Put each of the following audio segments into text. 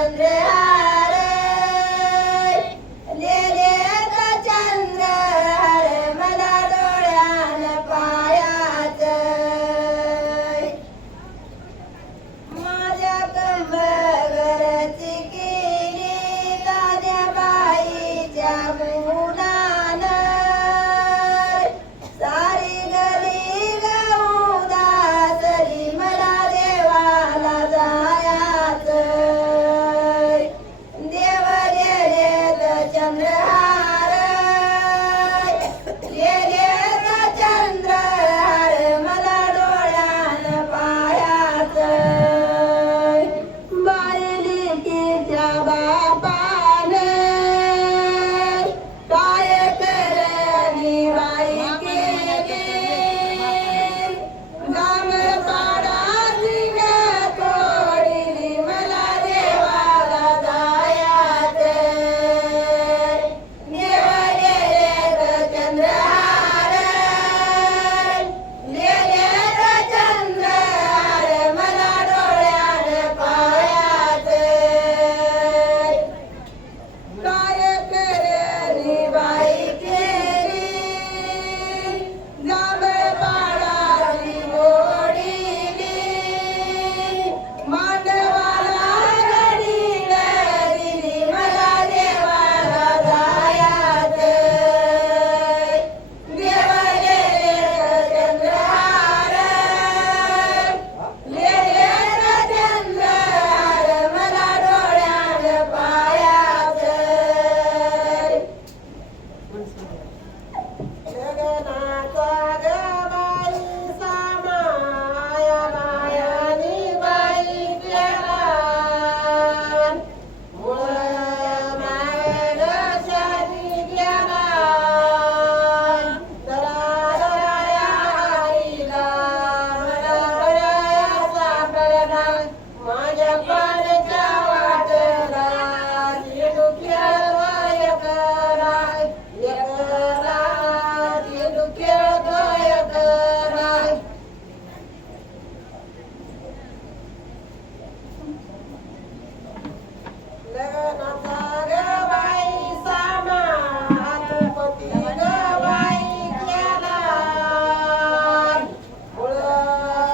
चंद्रहार लेलेत चंद्रहार मला डोळ्यान पायाच माझ्या कंबरची केली तान्या बाईच्या मुलान सारी गली गाऊ दासरी मला देवाला जायाच देव लेलेत चंद्रहार लेलेत चंद्रहार मला डोळ्यान पायाच बायलिकीच्या बापाने काय करणी बाई केली गामपाडाची तोडली मला देवाला जायाच देव लेलेत चंद्रहार लेलेत चंद्रहार मला डोळ्यान पायाच काय करणी बाई केली गामपाडाची ओढिली मांडवाला गडील दिली मला देवाला जायाच देव लेलेत चंद्रहार लेलेत चंद्रहार मला डोळ्यान पायाच जगन्नाथा ग बाई सामाया मायानी बाई केला मुळ मायेन शादी गेला दराया आईला मनाया सापडला माझ्या पाण्याच्या वाटला तिडू खेळतो एकला एकला तिडू खेळतो एकला लग्नाचा ग बाई सामा हातपती ग बाई केला मुळ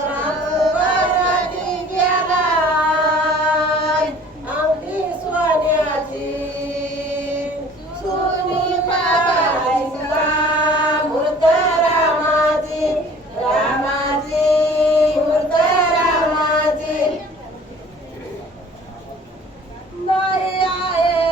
रातभराची गेला अंगठी सोन्याची सोनी बाईला मूर्त रामाची रामाची मूर्त रामाची बाई आहे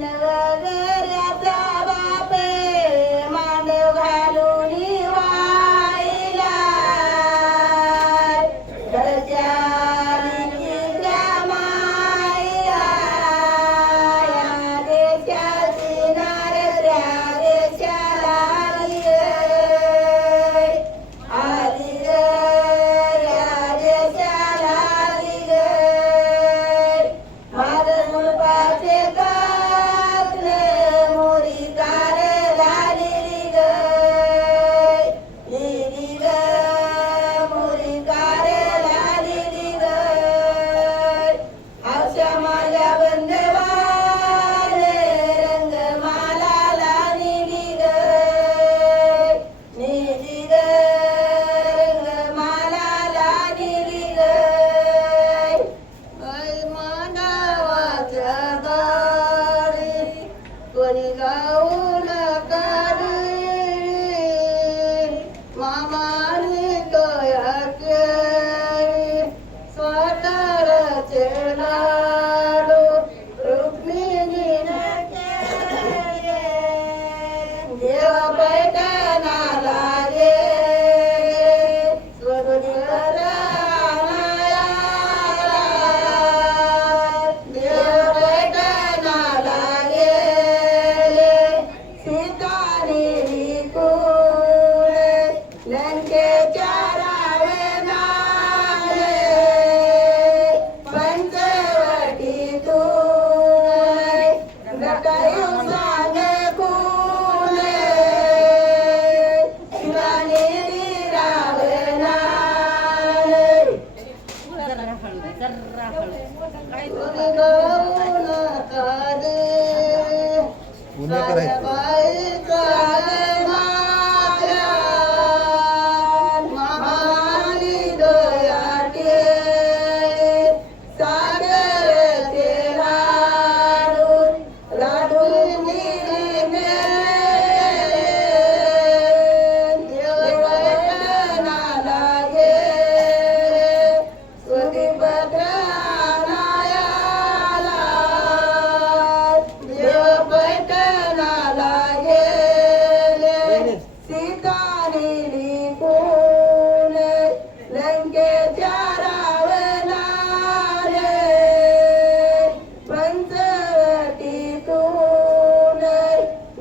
नवऱ्याचा बापे मांडव घालून वाहिला घरच्या लेकीच्या माया या देशाची नारद्या देशाला आली ग या देशाला आली ग माझं मुलपाचे कातले मोरी कार झालेली ग लिहिली ग मोरी कार झालेली ग हौशा माझ्या बंधवाने रंगमाला नेली ग रंगमाला नेली ग मानवाच्या दारी कोणी जाऊ नका मामाने दया केली स्वतःचे लाडू रुक्मिणीने केले देव पैठणाला गेले स्वगुणीवर देव पैठणाला गेले सीताने विकून लंकेच्या रावणाने पंचवटीतून जटायू सांगे कुणे शिवाने रावणाने सीताने लिकून लंकेच्या रावणाने पंचवटीतून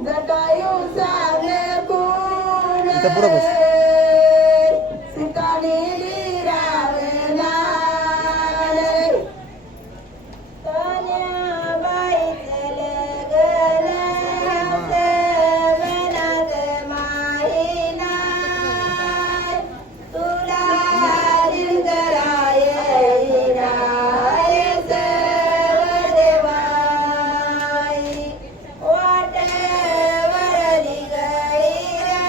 जटायू सांगे कुणे सीताने रावणाने तान्याबाईचे लग्न मनात माहीना तुला दिलगरायेना देवाई वाटेवरली गैरा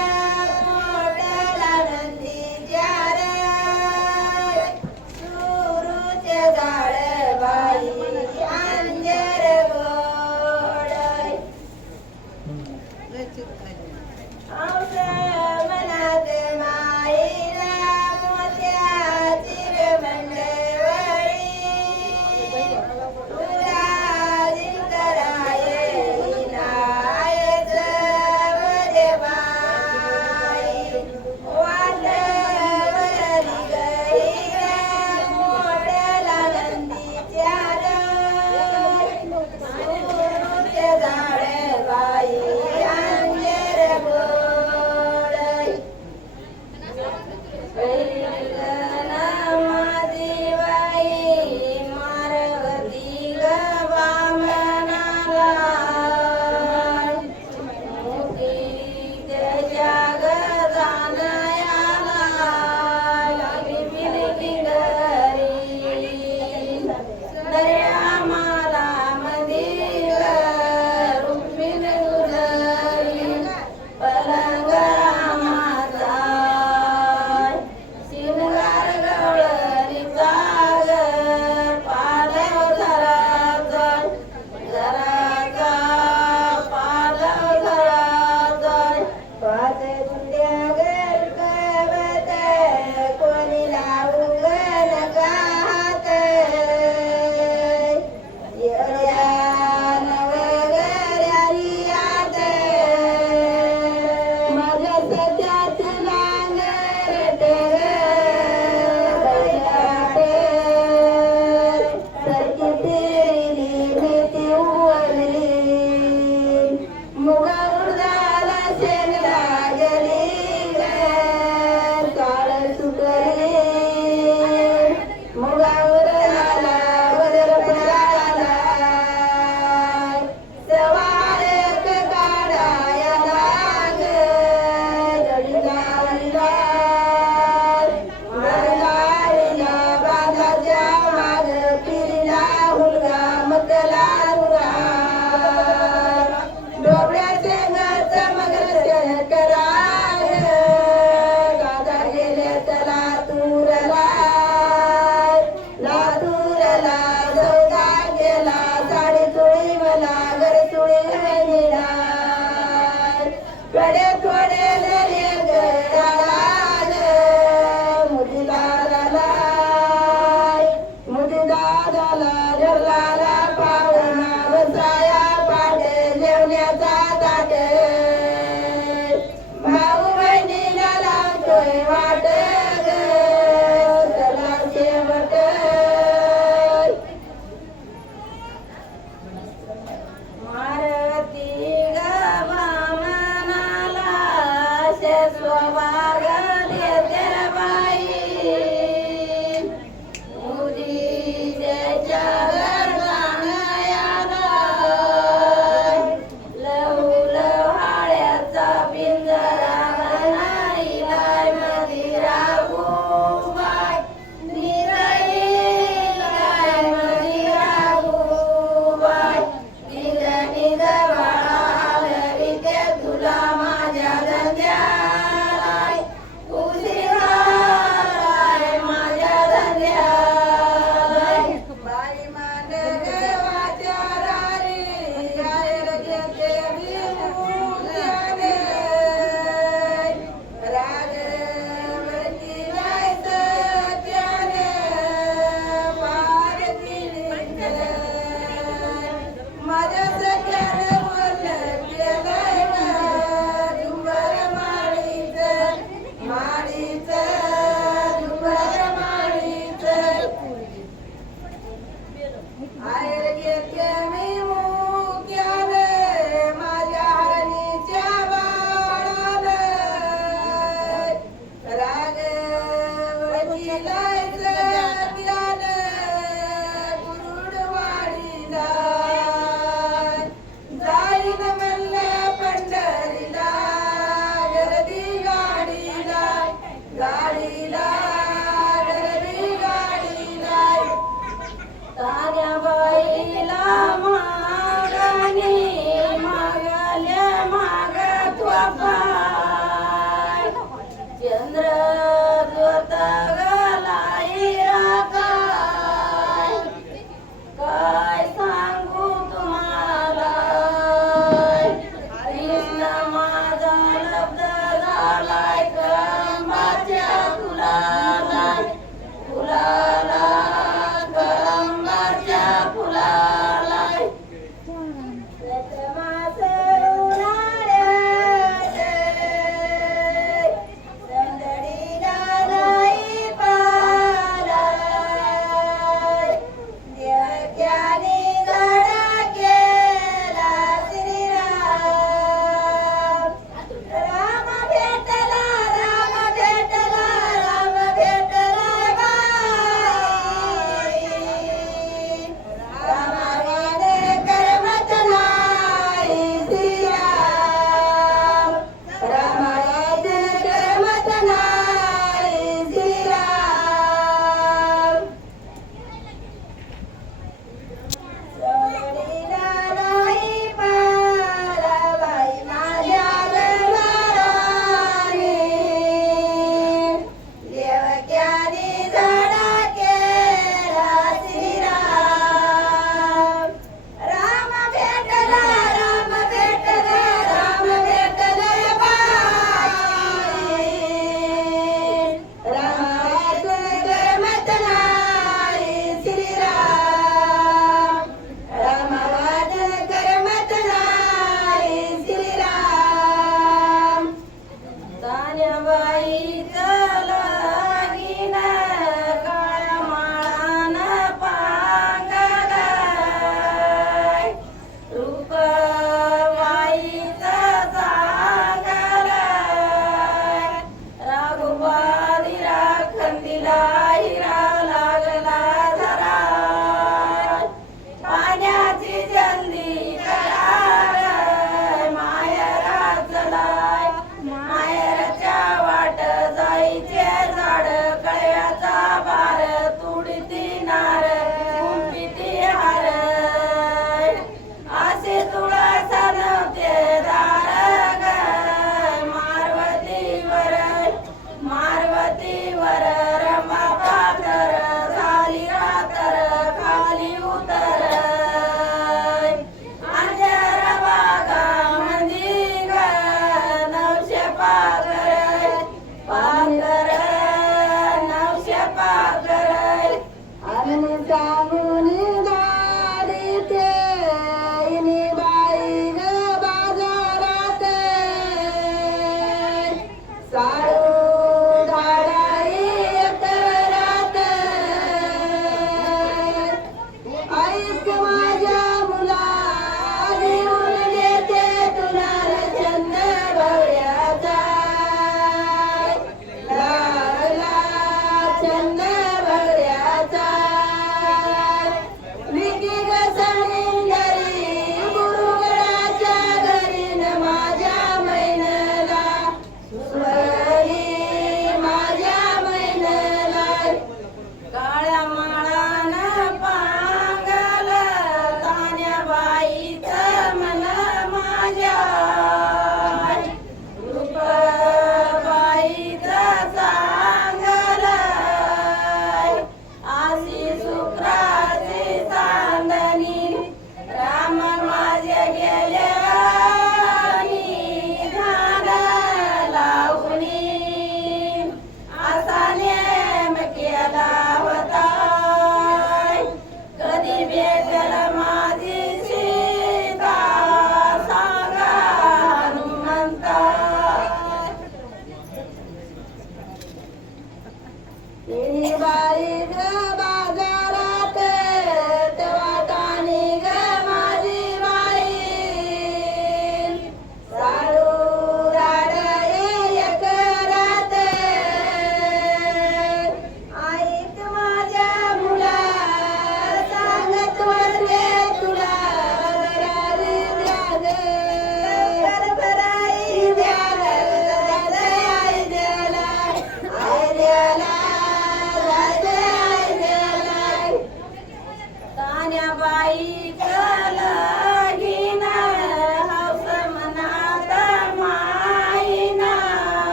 मोठ्याला नंदीच्या सुरूचे झाड बाई अंजर गोड हौस मनात माईला मोत्याची मंडवळी तुला दिलगरायेना देवाई वाटेवरली गैरा मोठ्याला नंदीच्या सुरूचे झाड बाई अंजर गोड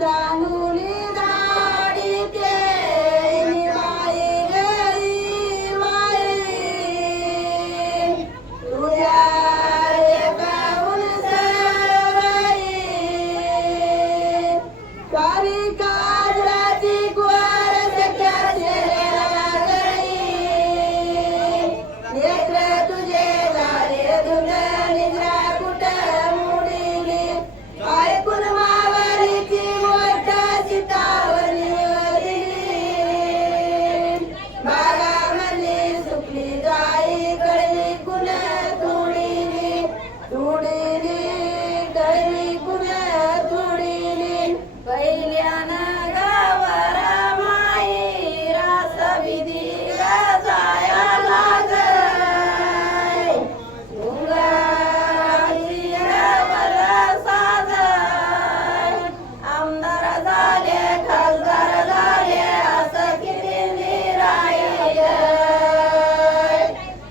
सांगुली दाढी ते बाई गई बाई तुझ्या एकाहून सवयी कारी काजराची गोर सख्या चेहऱ्याला गई नेत्र तुझे झाले धुंद निद्रा कुठं मुडीली ऐकून मावळीची मोठ सीतावनी बागामध्ये सुकली जाई कळली कुण तुडीली तुडीली कळली कुण तुडीली पहिल्यानं गावार माई रास विधी जाया लागय मुंगाची गावाला साजय आमदार झाले खासदार झाले असं किती निराय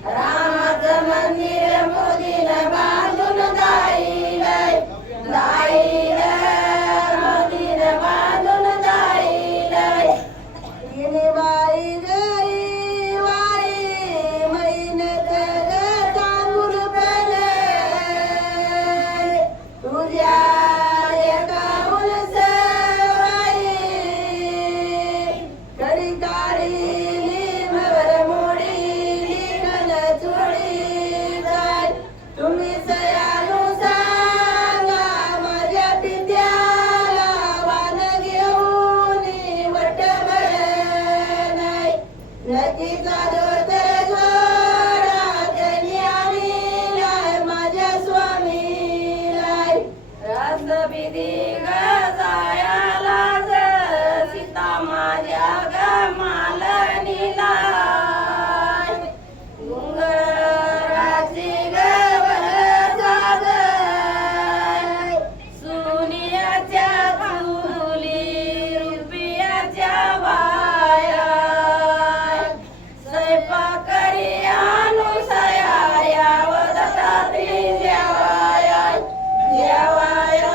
रामाचं मंदिर मोदीनं बांधून जाईलय जाईलय मोदीनं बांधून जाईलय तिने बाई गई बाई मेहनत तांदूळ पेले तुझ्या एकाहून सवयी कडी काढीली भवर मोडीली कल चोळी जाय तुम्ही सयानू सांगा माझ्या पित्याला वान घेऊन वटभर नाही नदीचा धोतर जोडा त्यांनी आणीलाय माझ्या स्वामीलाय रास विधी जायाला सीता माझ्या गमालनीलाय गुंगराची गवर साजय सोन्याच्या चुली रुपयाच्या बाया स्वयंपाकरी अनुसया यावत रात्री जेवाया जेवाया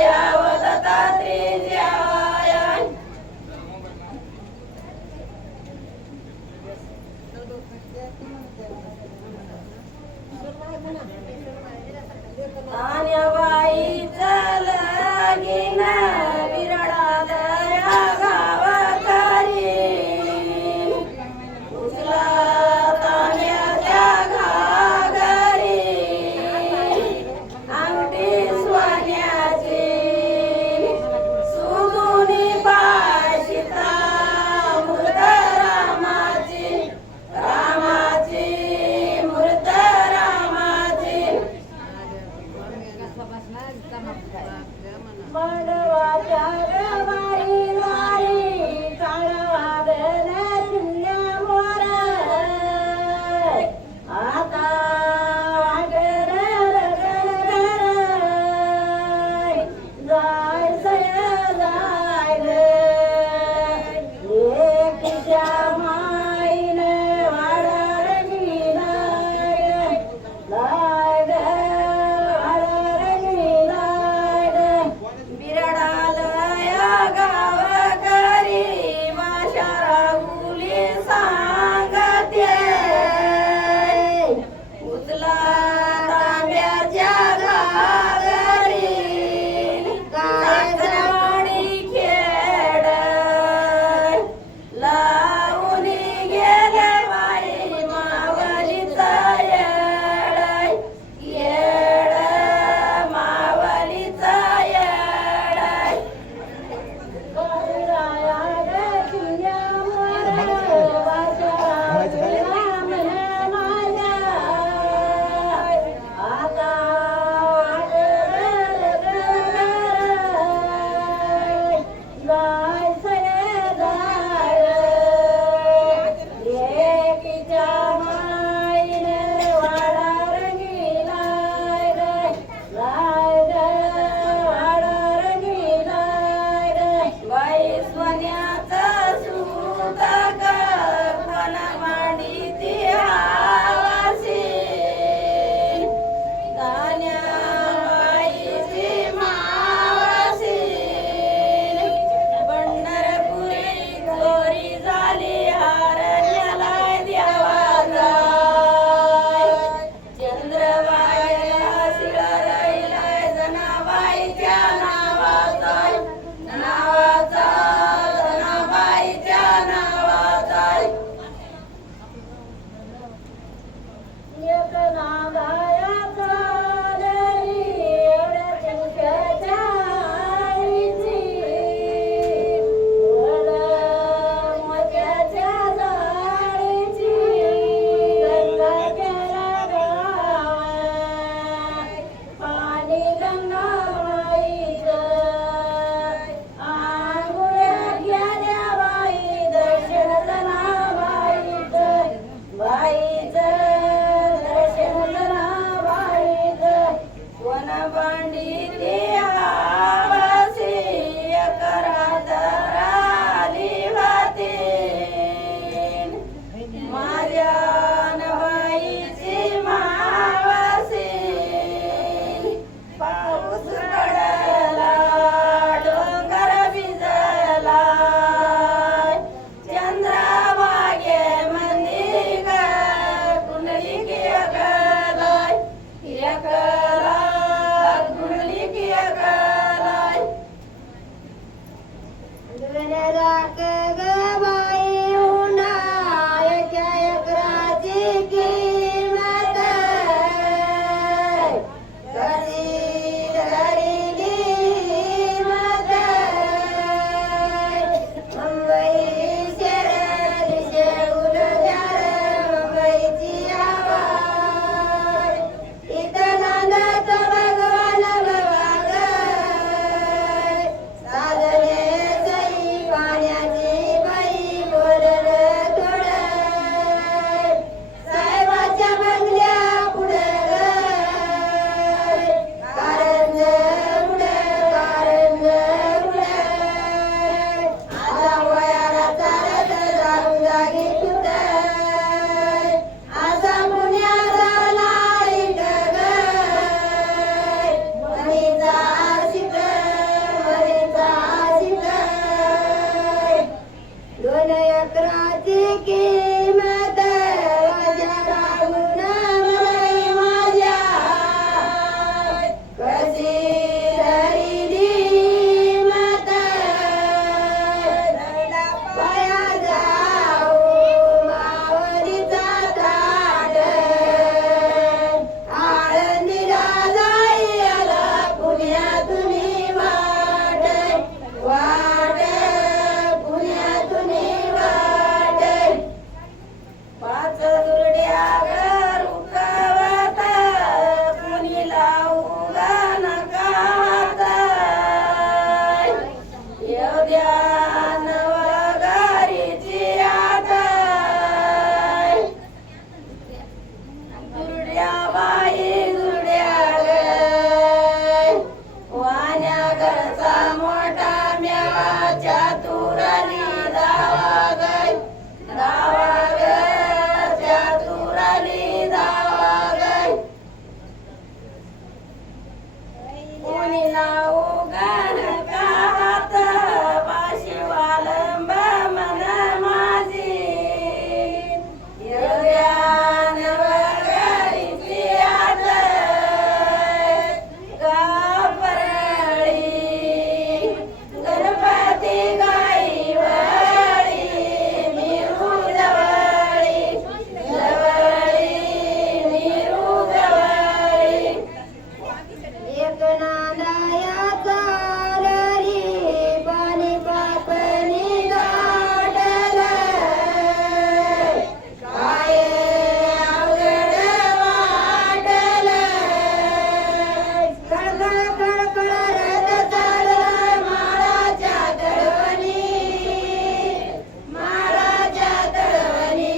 यावत रात्री जेवाया तान्याबाईचं लगीन विरडालया गावाकारी उचला तान्याच्या घागरी अंगठी सोन्याची सुजुनी पाशिता मूर्त रामाची रामाची मूर्त रामाची मडवाच्या गवारी वारी काळवादन शून्य मोर आता वाटर रगन जाय सय जाय एकच्या माईन वाडा रंगीलाय लाय वाडा रंगीलाय बिरडालय राख ग बाई उन्हाळ्याच्या एकराची किंमत कशी धरली मत मुंबई शहर शेऊर झार मुंबईची हवा इथं नांदत भगवान भवाग साधने सई पाण्याची बाई बोलर थोडं साहेबाच्या बंगल्या पुढं कारंज उड आता वयाला चालत जाऊ जागी तुट असा पुण्याला लाईट ग मनीचा शिक दोन एकराची किंमत माझ्या राहून मलाही माझ्या कशी धरली मत पाया जाऊ मावळीचा ताट आळंदीला जाई आला पुण्यातून वाट पुण्यातून वाट पाच दुरड्या रुकवत कुणी लावू नकात येऊ द्या नवगारीची आत दुरड्या बाई दुरड्या वाण्या घरचा मोठा मेवा चातुराली दावा चातुराली दावा कोणी नाव गाण कात पाशिवालंब मन माझी योग्यान वगैरीची आत गापरळी गणपती गाई वळी मिरू जवळी मिरू जवळी एक नांदाया चालरी पाणी पापणी गाठल काय अवघड वाटल कळकळ कळकळ रथ चालला माळाच्या तळवणी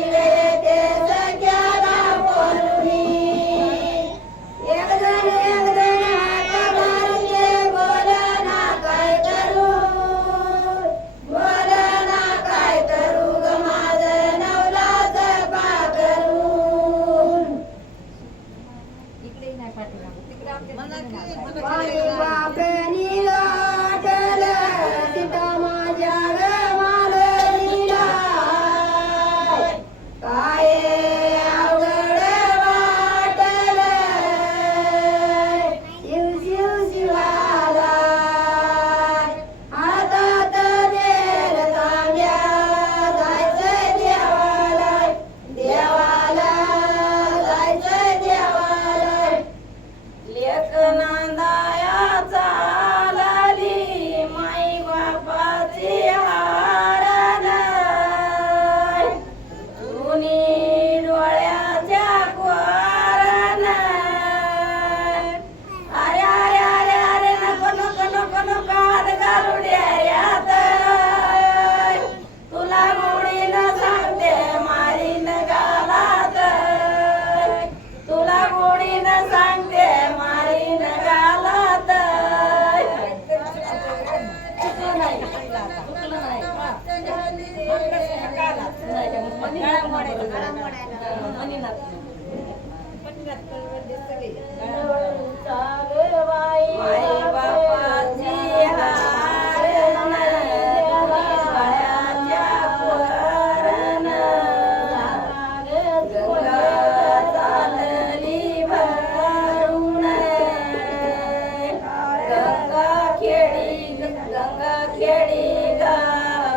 ते सगळ्याला बोलुनी एक जण हात मारले बोल ना काय करू ग माझं नवलाच पाकरून पाणी पापणी गाठल सीता माझ्या मालनीला काय अवघड वाटल शिव शिवाला हातात बेल तांब्या जायचं देवाला जायचं देवाला लेक नांदाया चालली माई बापाची हारण जुनी डोळ्याच्या क्वारण अरे अरे अरे अरे नको नको नको नको हात घालू द्याऱ्यात तुला गोडीनं सांगते मारीन गालात तुला गोडीनं सांगते मारीन गालात माई बापाची हारण गळ्याच्या वरण गंगा चालली भरून गंगा खेडी गावात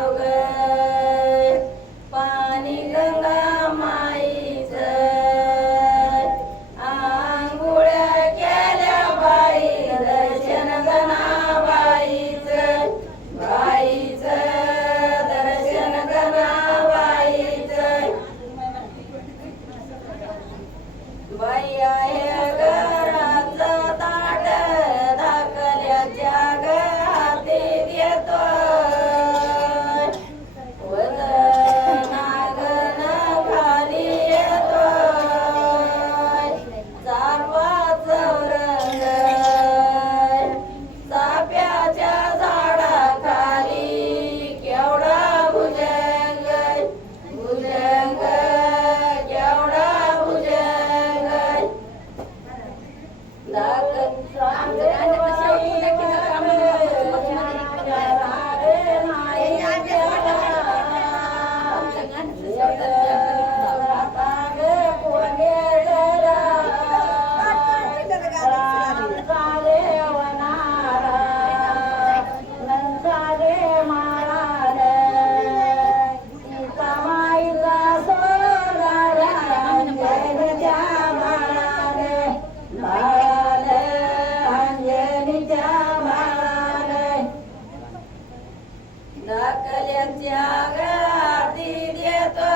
त्याग आरती देतो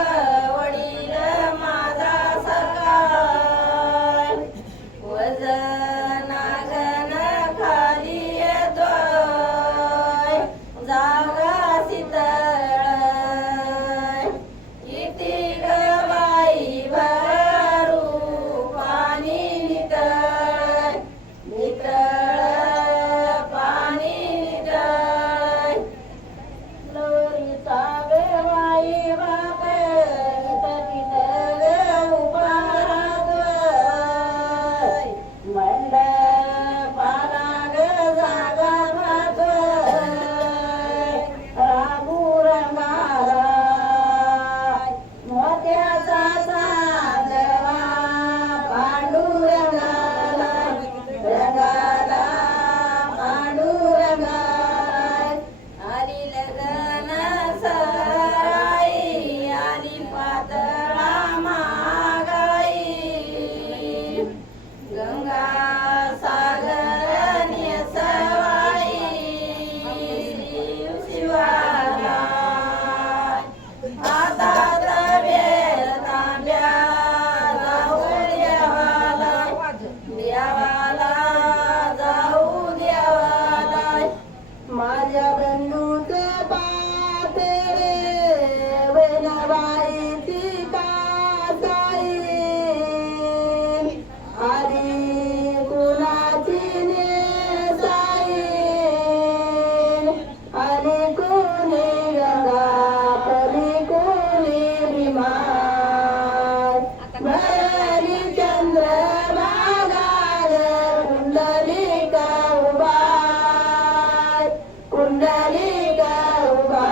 वडील माझा सकाळ वजनागन खाली येतोय जागा शीतळ किती ग बाई भरू पाणी नितळ नितळ पाणी नितळ लोरीचा ग बाई बाप तिथं ग उभारागं मंडपाला ग जागा भागं रागू रंगाला मोत्याचा चांदवा पांडुरंगाला रंगाला पांडुरंगाला आली लगन सराई आली पातळा महागाई गंगा सागर नेसवाई शिवाला हातात बेल तांब्या जाऊ देवाला देवाला जाऊ देवाला माझ्या बंधूच पाते वेणबाईची कासाई आली कुणाची नेसाई आली कोणी गंगा पली कोणी भीमार भरली चंद्रभागार कुंडलिका उभा कुंडलिका उभा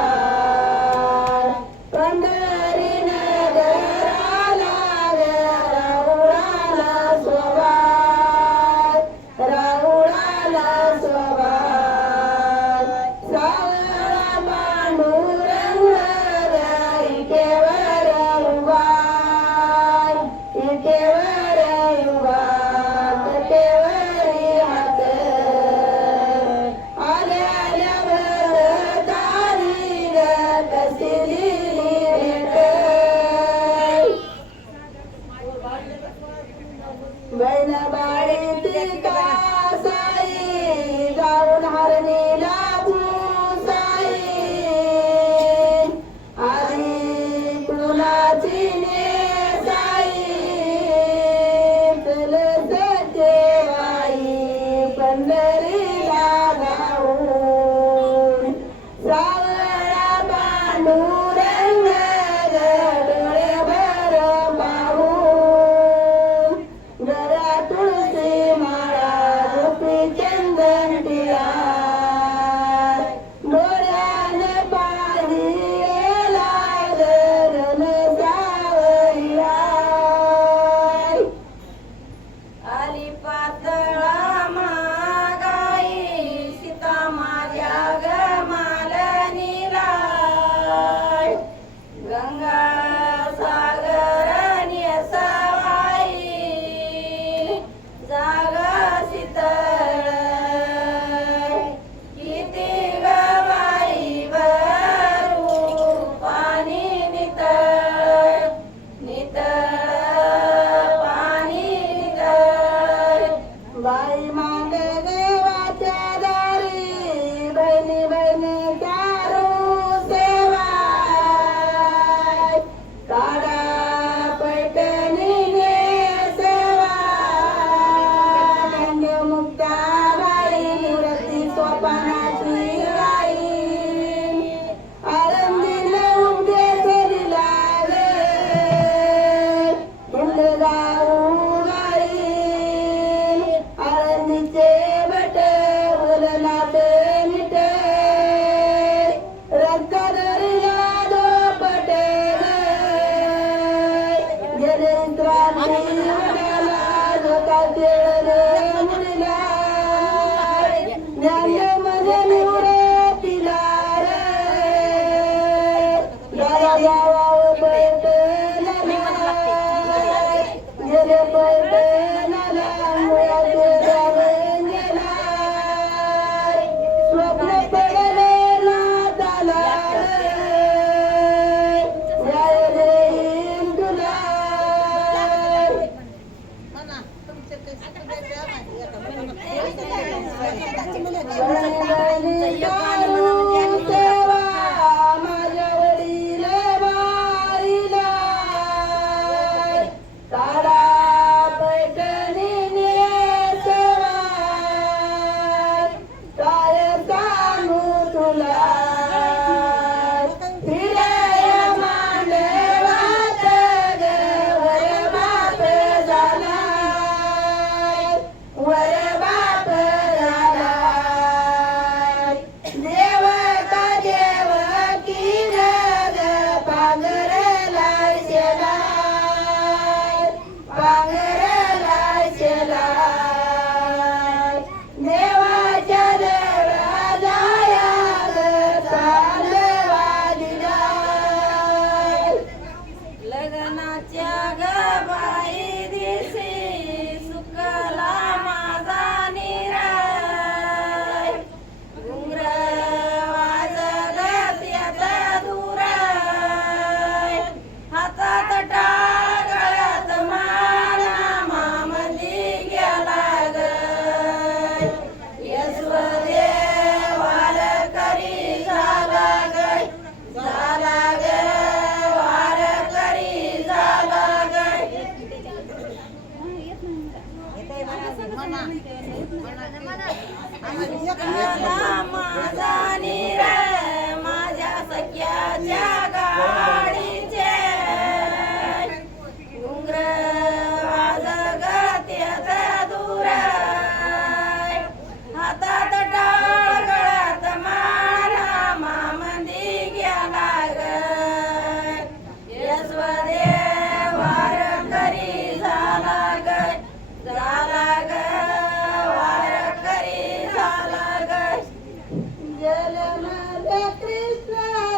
कृष्ण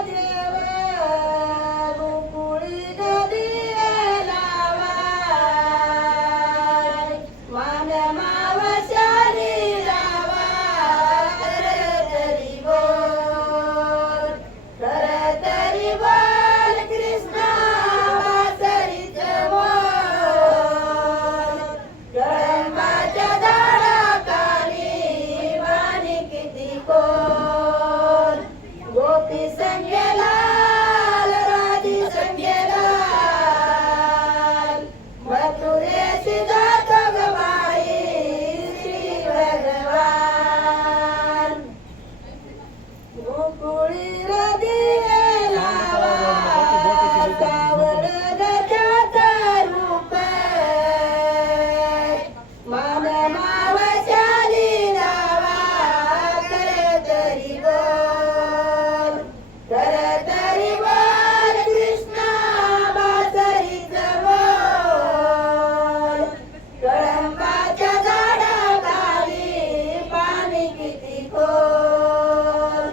देव गोकुळी नदी लावाय माम्या मावशाली लावा करतरी बोल कृष्ण वासरीच बोल कळंबाच्या झाडाखाली वाणी किती कोल गोपी संगेला राधी संगेला मथुरेशी जातो ग बाई श्री भगवान गोकुळी नदी लावा सावरण्याचं रूप मान मावशाली लावा करतरी बोल कृष्ण वासरीच बोल कळंबाच्या झाडाखाली पाणी किती खोल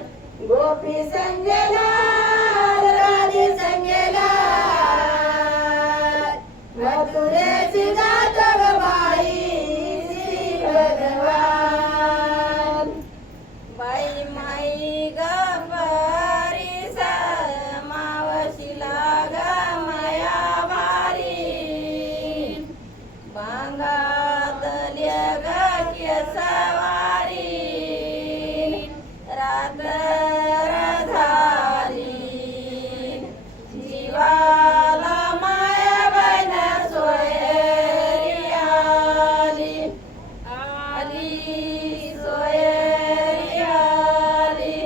गोपी संगेला राधी संगेला मथुरेशी जातो ग बाई श्री भगवान बाई माई ग परीसा मावशीला ग माया भारी बांगातल्या ग केसवारी रात्र झाली जीवाला माया बहिण सोयरी आली आली सोयरी आली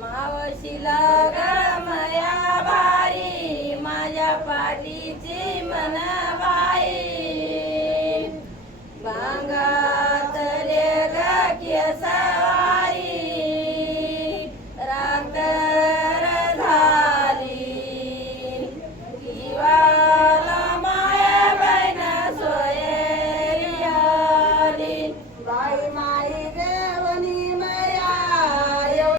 मावशीला